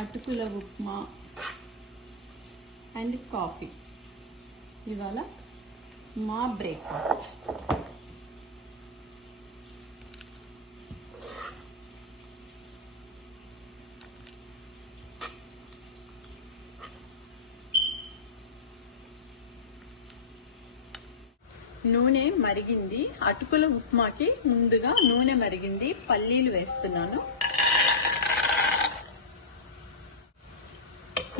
అటుకుల upma and coffee ఇవాళ మా బ్రేక్ఫాస్ట్. నూనె మరిగింది. అటుకుల ఉప్మాకి ముందుగా నూనె మరిగింది. పల్లీలు వేస్తున్నాను.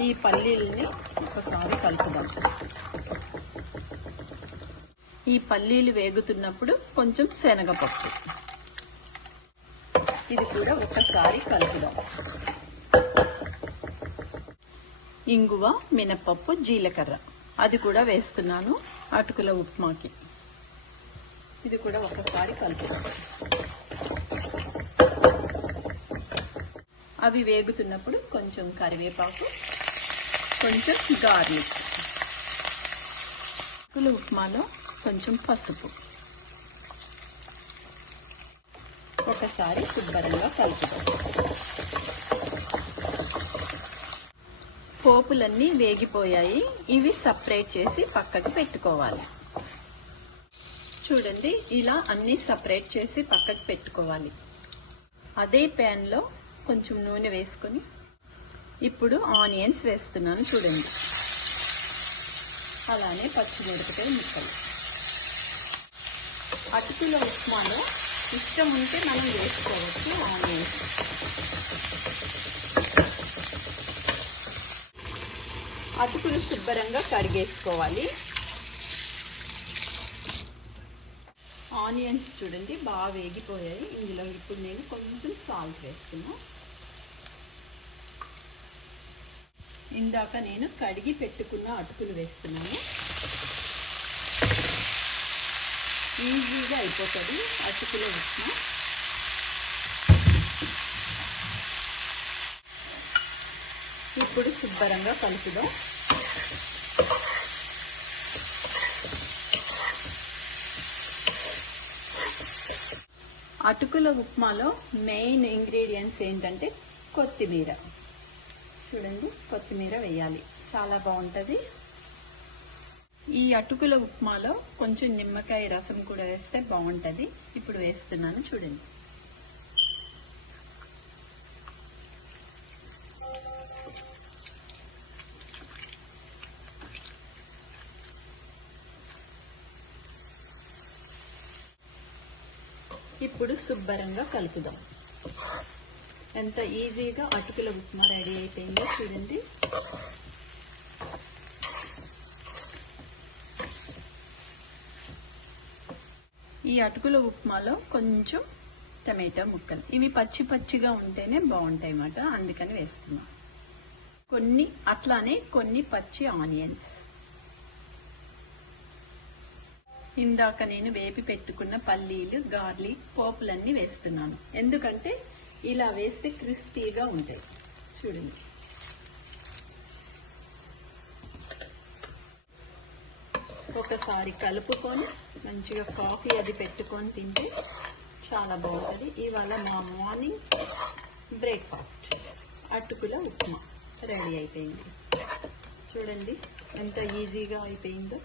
ఈ పల్లీలని ఒకసారి కలుపుదాం. ఈ పల్లీలు వేగుతున్నప్పుడు కొంచెం శనగపప్పు, ఇది కూడా ఒకసారి కలుపుదాం. ఇంగువ, మినపప్పు, జీలకర్ర అది కూడా వేస్తున్నాను అటుకుల ఉప్మాకి. ఇది కూడా ఒకసారి కలుపుదాం. అవి వేగుతున్నప్పుడు కొంచెం కరివేపాకు, కొంచెం గార్లిక్, అటుకుల ఉప్మాలో కొంచెం పసుపు, ఒకసారి శుభ్రంగా కలుపుదాం. పోపులన్నీ వేగిపోయాయి. ఇవి సపరేట్ చేసి పక్కకి పెట్టుకోవాలి. చూడండి, ఇలా అన్నీ సపరేట్ చేసి పక్కకి పెట్టుకోవాలి. అదే ప్యాన్లో కొంచెం నూనె వేసుకొని ఇప్పుడు ఆనియన్స్ వేస్తున్నాను. చూడండి, అలానే పచ్చిమిరపకాయ ముక్కలు. అటుకుల ఉప్మాలో ఇష్టం ఉంటే మనం వేసుకోవచ్చు ఆనియన్స్. అటుకులు శుభ్రంగా కడిగేసుకోవాలి. ఆనియన్స్ చూడండి బాగా వేగిపోయాయి. ఇందులో ఇప్పుడు నేను కొంచెం సాల్ట్ వేస్తున్నా. ఇందాక నేను కడిగి పెట్టుకున్న అటుకులు వేస్తున్నాను. ఈజీగా అయిపోతుంది అటుకుల ఉప్మా. ఇప్పుడు శుభ్రంగా కలుపుదాం. అటుకుల ఉప్మాలో మెయిన్ ఇంగ్రీడియంట్స్ ఏంటంటే కొత్తిమీర. చూడండి, కొత్తిమీర వేయాలి, చాలా బాగుంటుంది. ఈ అటుకుల ఉప్మాలో కొంచెం నిమ్మకాయ రసం కూడా వేస్తే బాగుంటుంది. ఇప్పుడు వేస్తున్నాను. చూడండి, ఇప్పుడు శుభ్రంగా కలుపుదాం. ఎంత ఈజీగా అటుకుల ఉప్మా రెడీ అయిపోయిందో చూడండి. ఈ అటుకుల ఉప్మాలో కొంచెం టమాటా ముక్కలు, ఇవి పచ్చి పచ్చిగా ఉంటేనే బాగుంటాయి అన్నమాట, అందుకని వేస్తున్నా. కొన్ని అట్లానే కొన్ని పచ్చి ఆనియన్స్. ఇందాక నేను వేపి పెట్టుకున్న పల్లీలు, గార్లిక్, పోపులన్నీ వేస్తున్నాను. ఎందుకంటే ఇలా వేస్తే క్రిస్పీగా ఉంటాయి. చూడండి, ఒకసారి కలుపుకొని మంచిగా కాఫీ అది పెట్టుకొని తింటే చాలా బాగుంటుంది. ఇవాళ మా మార్నింగ్ బ్రేక్ఫాస్ట్ అటుకుల ఉప్మా రెడీ అయిపోయింది. చూడండి ఎంత ఈజీగా అయిపోయిందో.